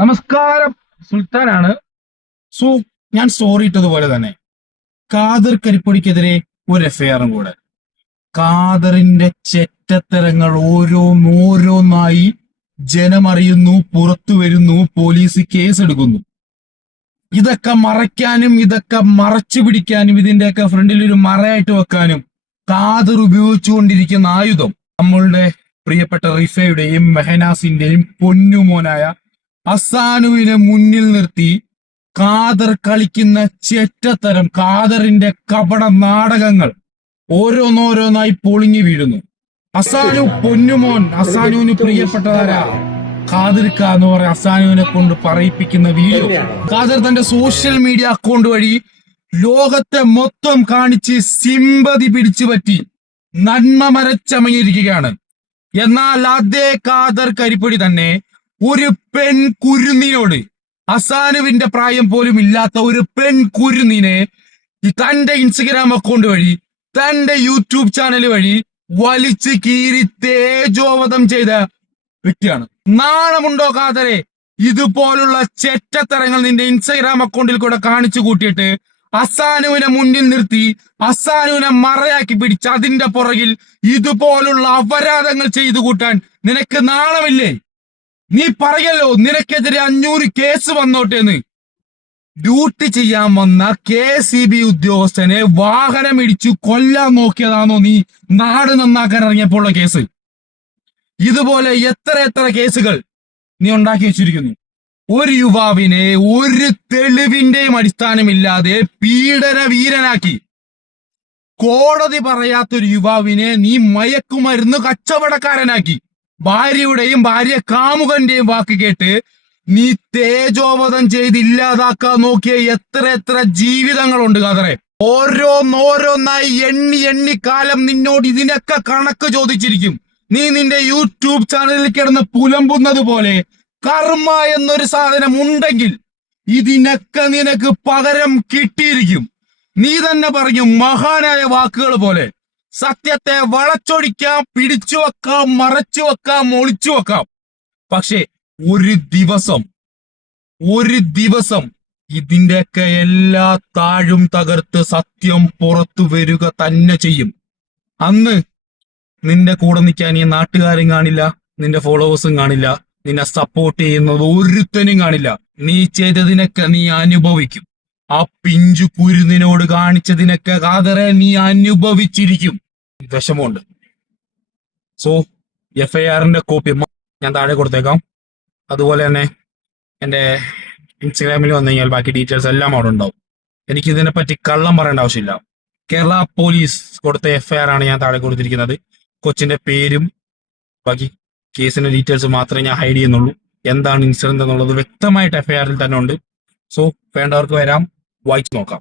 നമസ്കാരം, സുൽത്താനാണ്. സോ ഞാൻ സ്റ്റോറി ഇട്ടതുപോലെ തന്നെ ഖാദർ കരിപ്പൊടിക്കെതിരെ ഒരു എഫ്ഐആറും കൂടെ. ഖാദറിന്റെ ചെറ്റത്തരങ്ങൾ ഓരോന്നോരോന്നായി ജനമറിയുന്നു, പുറത്തു വരുന്നു, പോലീസ് കേസെടുക്കുന്നു. ഇതൊക്കെ മറയ്ക്കാനും ഇതൊക്കെ മറച്ചു പിടിക്കാനും ഇതിന്റെയൊക്കെ ഫ്രണ്ടിൽ ഒരു മറയായിട്ട് വെക്കാനും ഖാദർ ഉപയോഗിച്ചുകൊണ്ടിരിക്കുന്ന ആയുധം നമ്മളുടെ പ്രിയപ്പെട്ട റിഫയുടെയും മെഹനാസിന്റെയും പൊന്നുമോനായ അസാനുവിനെ മുന്നിൽ നിർത്തി ഖാദർ കളിക്കുന്ന ചെറ്റത്തരം ഖാദറിന്റെ കപട നാടകങ്ങൾ ഓരോന്നോരോന്നായി പൊളിഞ്ഞു വീഴുന്നു. അസാനു പൊന്നുമോൻ, അസാനുവിന് പ്രിയപ്പെട്ടതാരാ ഖാദിർക്ക എന്ന് പറയുന്ന അസാനുവിനെ കൊണ്ട് പറയിപ്പിക്കുന്ന വീഡിയോ ഖാദർ തന്റെ സോഷ്യൽ മീഡിയ അക്കൗണ്ട് വഴി ലോകത്തെ മൊത്തം കാണിച്ച് സിമ്പതി പിടിച്ചു പറ്റി നന്മ മരച്ചമഞ്ഞിരിക്കുകയാണ്. എന്നാൽ അതേ ഖാദർ കരിപ്പൊടി തന്നെ ഒരു പെൺകുരുന്നിനോട്, അസാനുവിന്റെ പ്രായം പോലും ഇല്ലാത്ത ഒരു പെൺകുരുന്നിനെ തന്റെ ഇൻസ്റ്റഗ്രാം അക്കൗണ്ട് വഴി തന്റെ യൂട്യൂബ് ചാനൽ വഴി വലിച്ചു കീറി തേജോവധം ചെയ്ത വ്യക്തിയാണ്. നാണമുണ്ടോ ഖാദറെ? ഇതുപോലുള്ള ചെറ്റത്തരങ്ങൾ നിന്റെ ഇൻസ്റ്റഗ്രാം അക്കൗണ്ടിൽ കൂടെ കാണിച്ചു കൂട്ടിയിട്ട് അസാനുവിനെ മുന്നിൽ നിർത്തി അസാനുവിനെ മറയാക്കി പിടിച്ച് അതിന്റെ പുറകിൽ ഇതുപോലുള്ള അപരാധങ്ങൾ ചെയ്തു കൂട്ടാൻ നിനക്ക് നാണമില്ലേ? നീ പറയല്ലോ നിനക്കെതിരെ 500 കേസ് വന്നോട്ടേന്ന്. ഡ്യൂട്ടി ചെയ്യാൻ വന്ന KCB ഉദ്യോഗസ്ഥനെ വാഹനം ഇടിച്ചു കൊല്ലാൻ നോക്കിയതാണോ നീ നാട് നന്നാക്കാൻ ഇറങ്ങിയപ്പോഴുള്ള കേസ്? ഇതുപോലെ എത്ര കേസുകൾ നീ ഉണ്ടാക്കി വെച്ചിരിക്കുന്നു. ഒരു യുവാവിനെ ഒരു തെളിവിന്റെയും അടിസ്ഥാനമില്ലാതെ പീഡന വീരനാക്കി. കോടതി പറയാത്തൊരു യുവാവിനെ നീ മയക്കുമരുന്ന് കച്ചവടക്കാരനാക്കി. ഭാര്യയുടെയും ഭാര്യ കാമുകന്റെയും വാക്ക് കേട്ട് നീ തേജോവധം ചെയ്ത് ഇല്ലാതാക്കാൻ നോക്കിയ എത്ര ജീവിതങ്ങളുണ്ട് ഖാദറെ. ഓരോന്നോരോന്നായി എണ്ണി കാലം നിന്നോട് ഇതിനൊക്കെ കണക്ക് ചോദിച്ചിരിക്കും. നീ നിന്റെ യൂട്യൂബ് ചാനലിൽ കിടന്ന് പുലമ്പുന്നത് പോലെ കർമ്മ എന്നൊരു സാധനം ഉണ്ടെങ്കിൽ ഇതിനൊക്കെ നിനക്ക് പകരം കിട്ടിയിരിക്കും. നീ തന്നെ പറഞ്ഞു മഹാനായ വാക്കുകൾ പോലെ, സത്യത്തെ വളച്ചൊടിക്കാം, പിടിച്ചു വെക്കാം, മറച്ചു വെക്കാം, ഒളിച്ചു വെക്കാം. പക്ഷെ ഒരു ദിവസം ഇതിന്റെയൊക്കെ എല്ലാ താഴും തകർത്ത് സത്യം പുറത്തു വരിക തന്നെ ചെയ്യും. അന്ന് നിന്റെ കൂടെ നിൽക്കാൻ ഈ നാട്ടുകാരും കാണില്ല, നിന്റെ ഫോളോവേഴ്സും കാണില്ല, നിന്നെ സപ്പോർട്ട് ചെയ്യുന്നത് ഒരുത്തനും കാണില്ല. നീ ചെയ്തതിനൊക്കെ നീ അനുഭവിക്കും. ആ പിഞ്ചു കുരുന്നിനോട് കാണിച്ചതിനൊക്കെ ഖാദറെ നീ അനുഭവിച്ചിരിക്കും. വിഷമമുണ്ട്. സോ FIRന്റെ കോപ്പി ഞാൻ താഴെ കൊടുത്തേക്കാം. അതുപോലെ തന്നെ എൻ്റെ ഇൻസ്റ്റഗ്രാമിൽ വന്നു കഴിഞ്ഞാൽ ബാക്കി ഡീറ്റെയിൽസ് എല്ലാം അവിടെ ഉണ്ടാവും. എനിക്കിതിനെപ്പറ്റി കള്ളം പറയേണ്ട ആവശ്യമില്ല. കേരള പോലീസ് കൊടുത്ത FIR ആണ് ഞാൻ താഴെ കൊടുത്തിരിക്കുന്നത്. കൊച്ചിന്റെ പേരും ബാക്കി കേസിന്റെ ഡീറ്റെയിൽസ് മാത്രമേ ഞാൻ ഹൈഡ് ചെയ്യുന്നുള്ളൂ. എന്താണ് ഇൻസിഡന്റ് എന്നുള്ളത് വ്യക്തമായിട്ട് FIRൽ തന്നെ ഉണ്ട്. സോ വേണ്ടവർക്ക് വരാം, വായിച്ചു നോക്കാം.